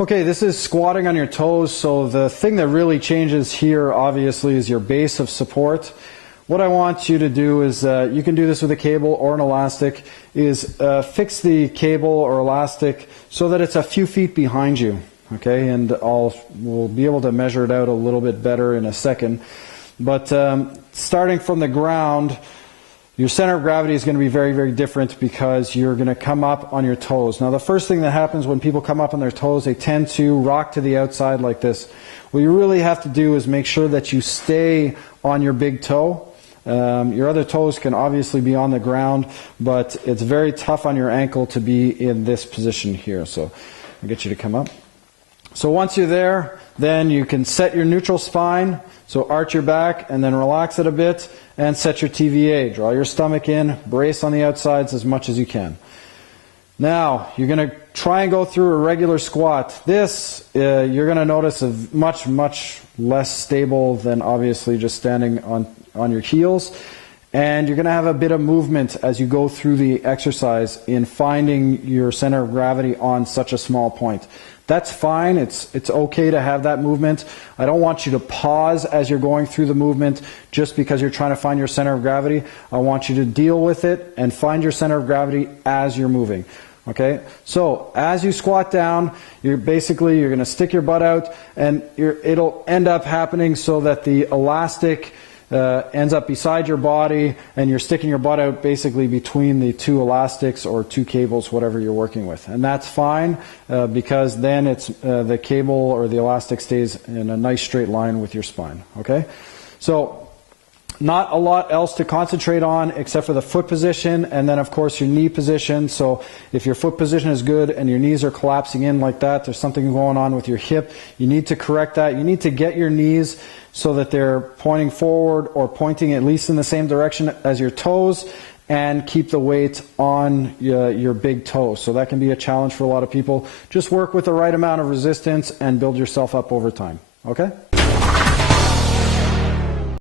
Okay, this is squatting on your toes, so the thing that really changes here obviously is your base of support. What I want you to do is, you can do this with a cable or an elastic, is fix the cable or elastic so that it's a few feet behind you, okay? And we'll be able to measure it out a little bit better in a second. But starting from the ground, your center of gravity is going to be very, very different because you're going to come up on your toes. Now, the first thing that happens when people come up on their toes, they tend to rock to the outside like this. What you really have to do is make sure that you stay on your big toe. Your other toes can obviously be on the ground, but it's very tough on your ankle to be in this position here. So I'll get you to come up. So once you're there, then you can set your neutral spine. So arch your back and then relax it a bit and set your TVA. Draw your stomach in, brace on the outsides as much as you can. Now, you're going to try and go through a regular squat. This, you're going to notice, is much, much less stable than obviously just standing on your heels. And you're going to have a bit of movement as you go through the exercise in finding your center of gravity on such a small point. That's fine. It's okay to have that movement. I don't want you to pause as you're going through the movement just because you're trying to find your center of gravity. I want you to deal with it and find your center of gravity as you're moving. Okay? So as you squat down, you're going to stick your butt out, and it'll end up happening so that the elastic ends up beside your body, and you're sticking your butt out basically between the two elastics or two cables, whatever you're working with. And that's fine because then it's the cable or the elastic stays in a nice straight line with your spine. Okay? So not a lot else to concentrate on except for the foot position and then of course your knee position. So if your foot position is good and your knees are collapsing in like that, there's something going on with your hip. You need to correct that. You need to get your knees so that they're pointing forward or pointing at least in the same direction as your toes, and keep the weight on your big toe. So that can be a challenge for a lot of people. Just work with the right amount of resistance and build yourself up over time. Okay?